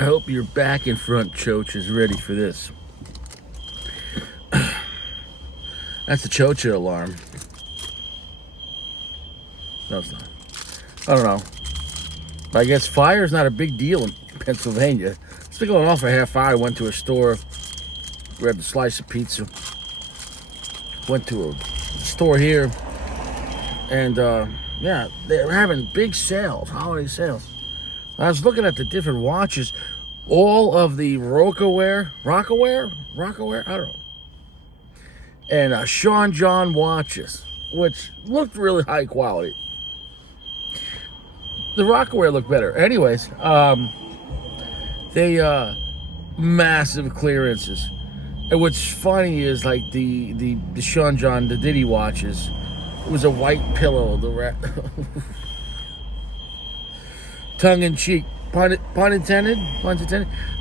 I hope your back and front choach is ready for this. That's the chocha alarm. No, it's not. I don't know. But I guess fire is not a big deal in Pennsylvania. It's been going on for a half hour. I went to a store, grabbed a slice of pizza, went to a store here, and yeah, they're having big sales, holiday sales. I was looking at the different watches, all of the Rockaware, I don't know, and Sean John watches, which looked really high quality. The Rockaware looked better. Anyways, they massive clearances. And what's funny is like the Sean John, the Diddy watches, it was a white pillow. Tongue in cheek, pun intended.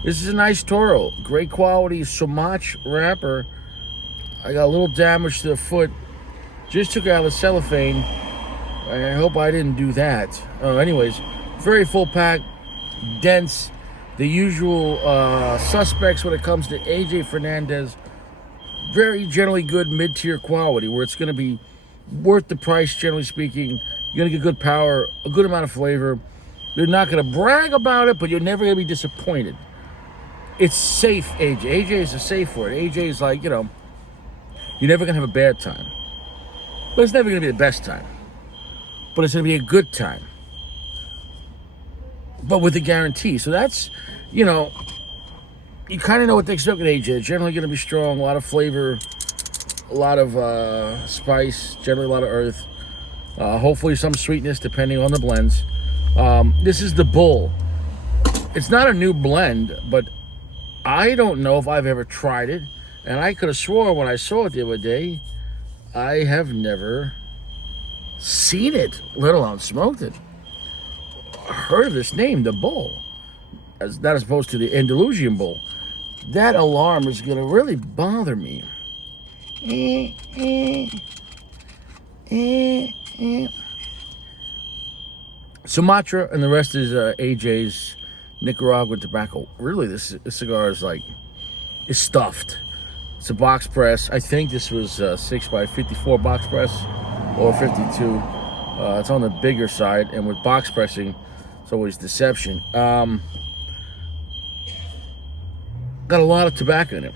This is a nice Toro, great quality Sumach wrapper. I got a little damage to the foot. Just took out the cellophane. I hope I didn't do that. Anyways, very full pack, dense. The usual suspects when it comes to AJ Fernandez. Very generally good mid-tier quality where it's going to be worth the price, generally speaking. You're going to get good power, a good amount of flavor. You're not going to brag about it, but you're never going to be disappointed. It's safe, AJ. AJ is a safe word. AJ is like, you know, you're never going to have a bad time. But it's never going to be the best time. But it's going to be a good time. But with a guarantee. So that's, you know, you kind of know what to expect with AJ. They're generally going to be strong, a lot of flavor, a lot of spice, generally a lot of earth. Hopefully some sweetness depending on the blends. This is the Bull. It's not a new blend, but I don't know if I've ever tried it. And I could have sworn when I saw it the other day, I have never seen it, let alone smoked it. Heard of this name, the Bull, as not as opposed to the Andalusian Bull. That alarm is going to really bother me. Sumatra, and the rest is AJ's Nicaraguan tobacco. Really, this cigar is stuffed. It's a box press. I think this was 6x54 box press or 52. It's on the bigger side, and with box pressing, it's always deception. Got a lot of tobacco in it.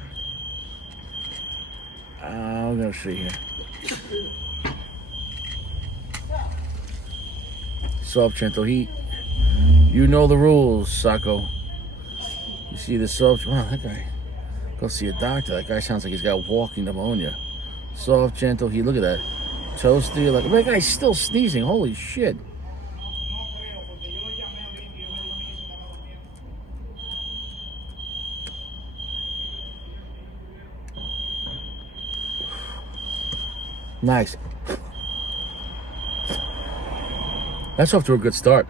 I'm gonna see here. Soft, gentle heat. You know the rules, Sacco. You see the soft. Wow, that guy. Go see a doctor. That guy sounds like he's got walking pneumonia. Soft, gentle heat. Look at that. Toasty. Like that guy's still sneezing. Holy shit. Nice. That's off to a good start.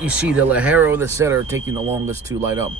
You see the Lajero and the Setter taking the longest to light up.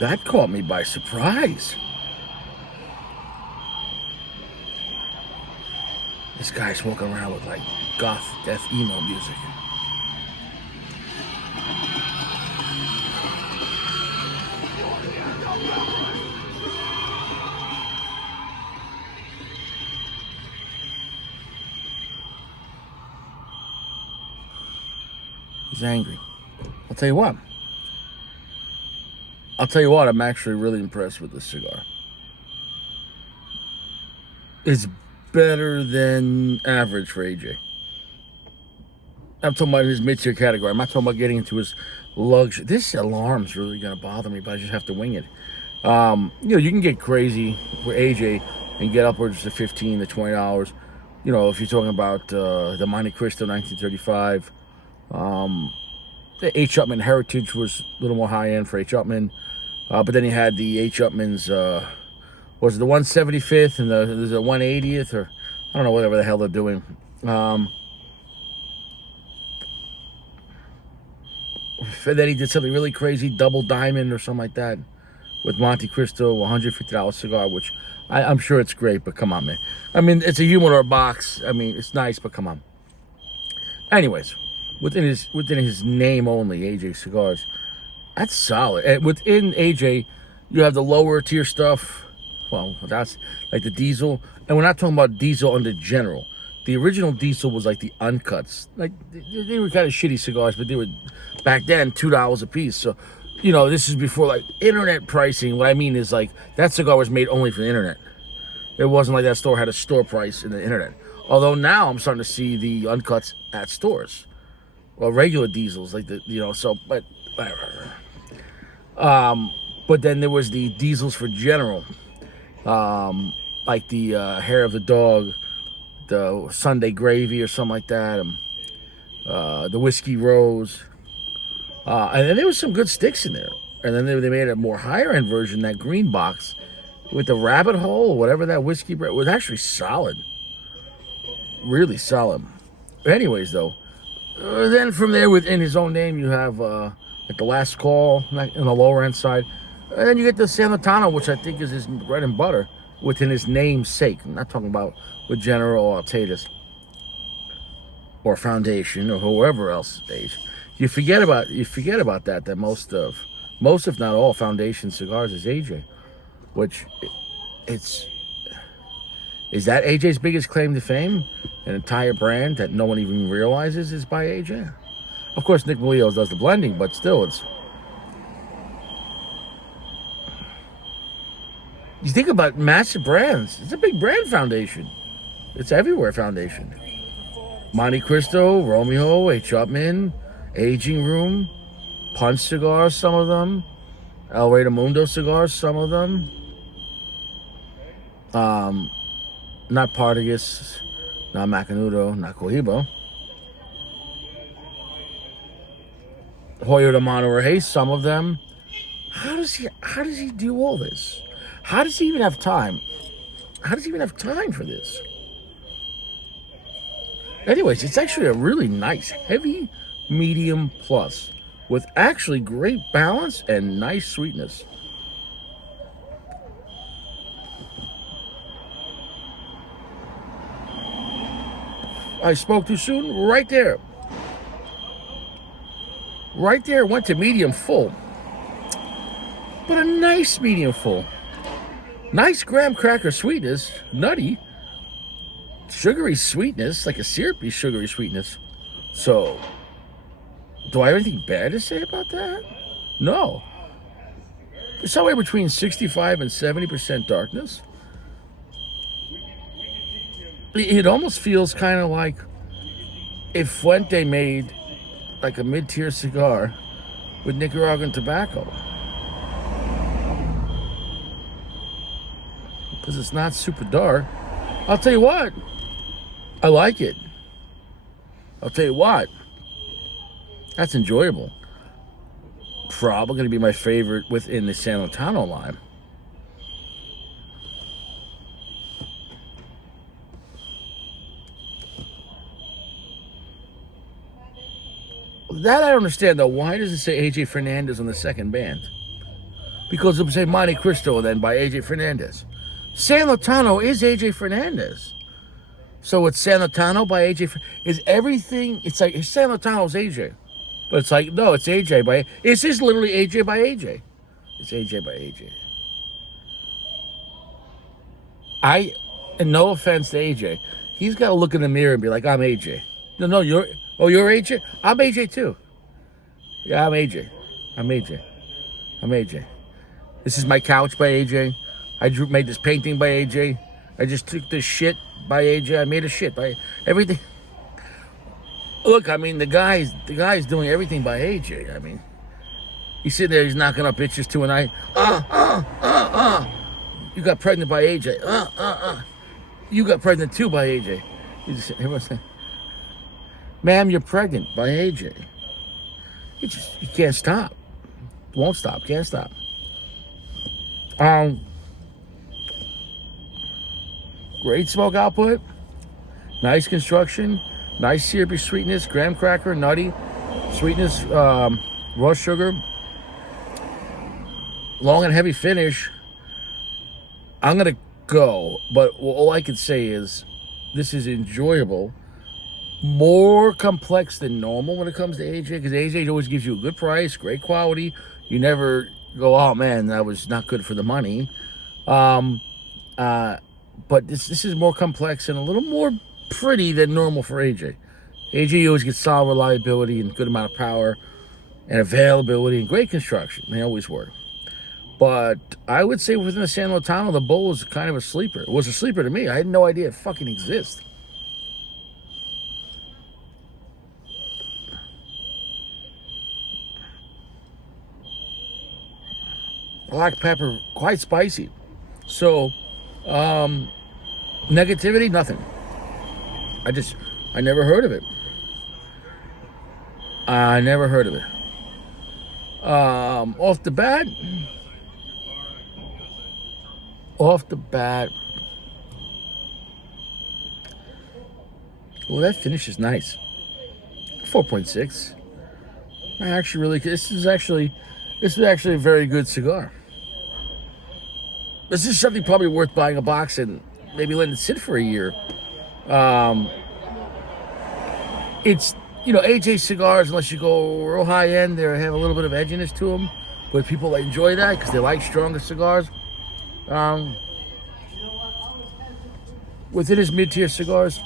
That caught me by surprise. This guy's walking around with like goth, death, emo music. He's angry. I'll tell you what, I'm actually really impressed with this cigar. It's better than average for AJ. I'm talking about his mid-tier category. I'm not talking about getting into his luxury. This alarm's really going to bother me, but I just have to wing it. You know, you can get crazy with AJ and get upwards to $15 to $20. You know, if you're talking about the Monte Cristo 1935, the H. Upman Heritage was a little more high end for H. Upman, but then you had the H. Upman's was it the 175th and there's a 180th, or I don't know, whatever the hell they're doing. And then he did something really crazy, double diamond or something like that, with Monte Cristo, $150 cigar, which I'm sure it's great, but come on, man. I mean, it's a humidor box. I mean, it's nice, but come on. Anyways, within his name only, AJ Cigars, that's solid. And within AJ, you have the lower tier stuff. Well, that's like the diesel, and we're not talking about diesel under General. The original diesel was like the uncuts. Like they were kind of shitty cigars, but they were back then $2 a piece. So, you know, this is before like internet pricing. What I mean is like that cigar was made only for the internet. It wasn't like that store had a store price in the internet. Although now I'm starting to see the uncuts at stores, well, regular diesels like the So, but whatever. But then there was the diesels for General. Like the hair of the dog, the Sunday gravy or something like that, the whiskey rose, and then there was some good sticks in there. And then they made a more higher end version, that green box with the rabbit hole or whatever that whiskey was actually solid, really solid. Anyways, though, then from there within his own name you have like the Last Call in the lower end side. And then you get the San Lotano, which I think is his bread and butter within his namesake. I'm not talking about with General or Altatus or Foundation or whoever else stage. You forget about that most if not all Foundation cigars is AJ, which is that AJ's biggest claim to fame? An entire brand that no one even realizes is by AJ. Of course, Nick Murillo does the blending, but still, it's. You think about massive brands. It's a big brand Foundation. It's everywhere Foundation. Monte Cristo, Romeo, H. Upman, Aging Room, Punch cigars, some of them. El Rey del Mundo cigars, some of them. Not Partagas, not Macanudo, not Cohiba. Hoyo de Monterrey, some of them. How does he do all this? How does he even have time? How does he even have time for this? Anyways, it's actually a really nice, heavy, medium plus with actually great balance and nice sweetness. I spoke too soon? Right there. Right there, went to medium full. But a nice medium full. Nice graham cracker sweetness, nutty, sugary sweetness, like a syrupy sugary sweetness. So, do I have anything bad to say about that? No. It's somewhere between 65 and 70% darkness. It almost feels kind of like if Fuente made like a mid-tier cigar with Nicaraguan tobacco. Because it's not super dark. I'll tell you what, I like it. I'll tell you what, that's enjoyable. Probably going to be my favorite within the San Lotano line. That I don't understand, though. Why does it say AJ Fernandez on the second band? Because it would say Monte Cristo then by AJ Fernandez. San Lotano is AJ Fernandez. So it's San Lotano by AJ. Is everything, it's like San Lotano's AJ. But it's like, no, it's AJ by, it's just literally AJ by AJ. It's AJ by AJ. And no offense to AJ, he's got to look in the mirror and be like, I'm AJ. No, you're AJ? I'm AJ too. Yeah, I'm AJ. I'm AJ. This is my couch by AJ. I made this painting by AJ. I just took this shit by AJ. I made a shit by everything. Look, I mean, the guy's doing everything by AJ. I mean, he's sitting there, he's knocking up bitches 2 a night. You got pregnant by AJ. You got pregnant too by AJ. Everyone's saying, ma'am, you're pregnant by AJ. You can't stop. Won't stop. Can't stop. Great smoke output. Nice construction. Nice syrupy sweetness. Graham cracker, nutty. Sweetness, raw sugar. Long and heavy finish. I'm going to go, but all I can say is this is enjoyable. More complex than normal when it comes to AJ, because AJ always gives you a good price, great quality. You never go, oh man, that was not good for the money. But this is more complex and a little more pretty than normal for AJ. AJ always gets solid reliability and good amount of power and availability and great construction. They always were. But I would say within the San Lotano, the bowl was kind of a sleeper. It was a sleeper to me. I had no idea it fucking exists. Black pepper, quite spicy. So, negativity, nothing. I never heard of it. I never heard of it. Off the bat, well, that finish is nice. 4.6. This is actually a very good cigar. This is something probably worth buying a box and maybe letting it sit for a year. It's, AJ cigars, unless you go real high end, they have a little bit of edginess to them. But people enjoy that because they like stronger cigars. Within his mid-tier cigars,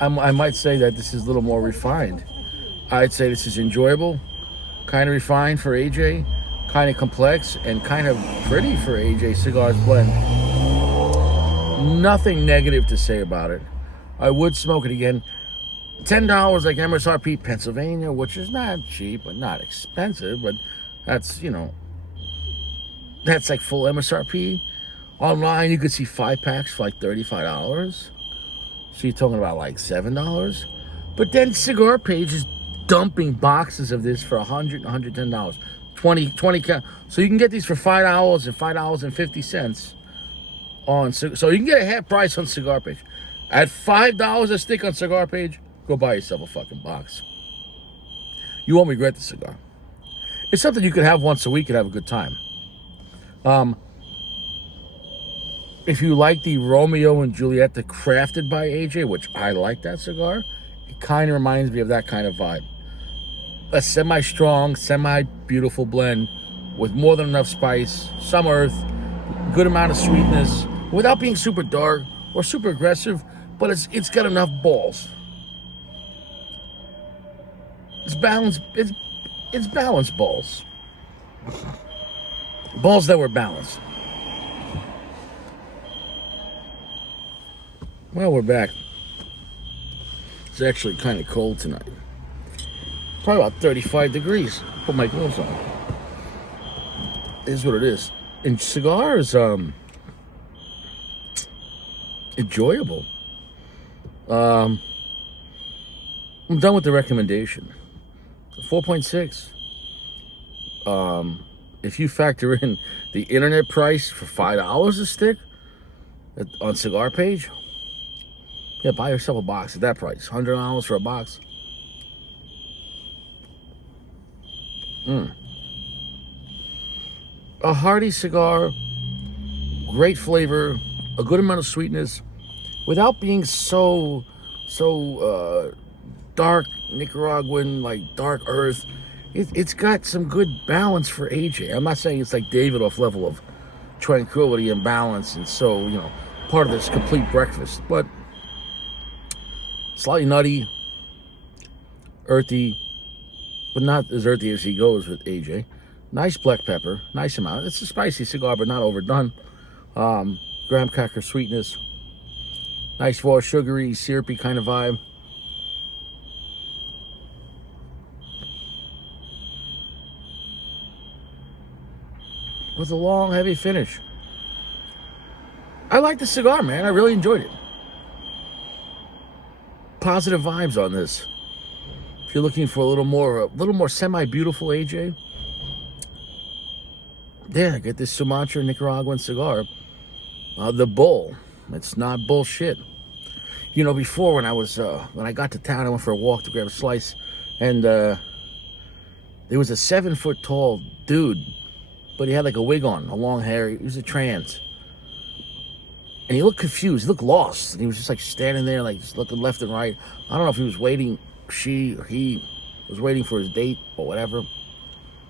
I might say that this is a little more refined. I'd say this is enjoyable, kind of refined for AJ, kind of complex, and kind of pretty for AJ Cigars blend. Nothing negative to say about it. I would smoke it again. $10 like MSRP Pennsylvania, which is not cheap but not expensive, but that's like full MSRP. Online you could see 5-packs for like $35. So you're talking about like $7. But then Cigar Page is dumping boxes of this for $100, $110. 20 count. So you can get these for $5 and $5.50 on, so you can get a half price on Cigar Page. At $5 a stick on Cigar Page, go buy yourself a fucking box. You won't regret the cigar. It's something you could have once a week and have a good time. If you like the Romeo and Juliet, the crafted by AJ, which I like that cigar, it kind of reminds me of that kind of vibe. A semi-strong, semi-beautiful blend with more than enough spice, some earth, good amount of sweetness, without being super dark or super aggressive, but it's got enough balls. It's balanced. It's balanced balls. Balls that were balanced. Well, we're back. It's actually kind of cold tonight. Probably about 35 degrees. Put my gloves on. It is what it is. And cigars, enjoyable. I'm done with the recommendation. 4.6. If you factor in the internet price for $5 a stick on Cigar Page, yeah, buy yourself a box at that price. $100 for a box. A hearty cigar, great flavor, a good amount of sweetness, without being so dark Nicaraguan, like dark earth. It's got some good balance for AJ. I'm not saying it's like Davidoff level of tranquility and balance, and so part of this complete breakfast, but slightly nutty, earthy, but not as earthy as he goes with AJ. Nice black pepper, nice amount. It's a spicy cigar, but not overdone. Graham cracker sweetness. Nice raw, sugary, syrupy kind of vibe. With a long, heavy finish. I like the cigar, man. I really enjoyed it. Positive vibes on this. If you're looking for a little more semi-beautiful AJ, yeah, get this Sumatra Nicaraguan cigar. The Bull. It's not bullshit. You know, before when I got to town, I went for a walk to grab a slice, and there was a 7-foot tall dude, but he had like a wig on, a long hair. He was a trans. And he looked confused. He looked lost. And he was just like standing there, like just looking left and right. I don't know if he was waiting, she or he was waiting for his date or whatever.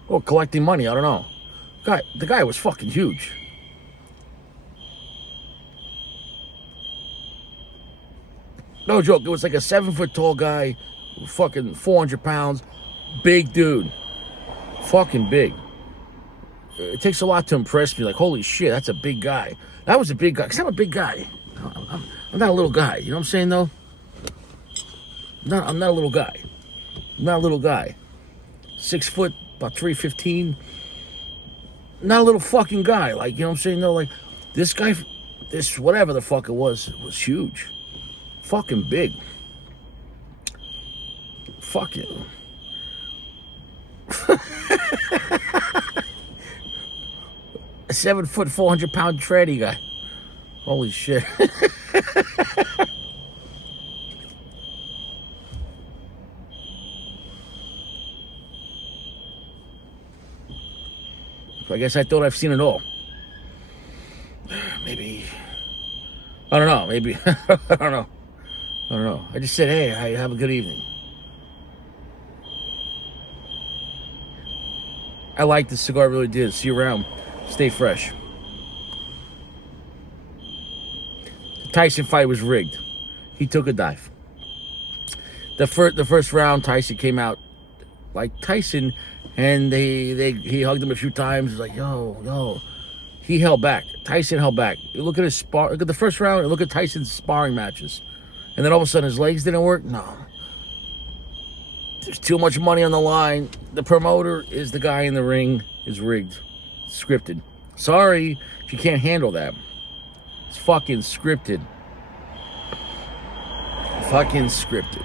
Or collecting money, I don't know. The guy was fucking huge. No joke. It was like a 7-foot tall guy, fucking 400 pounds, big dude. Fucking big. It takes a lot to impress me. Like, holy shit, that's a big guy. That was a big guy. Because I'm a big guy. I'm not a little guy. You know what I'm saying, though? I'm not a little guy. I'm not a little guy. 6 foot, about 315. Not a little fucking guy. Like, you know what I'm saying, though? Like, this guy, this whatever the fuck it was huge. Fucking big. Fucking. A 7 foot, 400 pound tranny guy. Holy shit. I guess I thought I've seen it all. Maybe. I don't know. Maybe. I don't know. I just said, hey, have a good evening. I like the cigar, really did. See you around. Stay fresh. The Tyson fight was rigged. He took a dive. The first round, Tyson came out like Tyson, and he hugged him a few times. He was like, yo. He held back. Tyson held back. You look at look at the first round, and look at Tyson's sparring matches. And then all of a sudden his legs didn't work? No. There's too much money on the line. The promoter is the guy in the ring. Is rigged. Scripted. Sorry if you can't handle that. It's fucking scripted. Fucking scripted.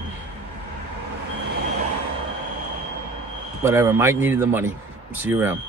Whatever. Mike needed the money. See you around.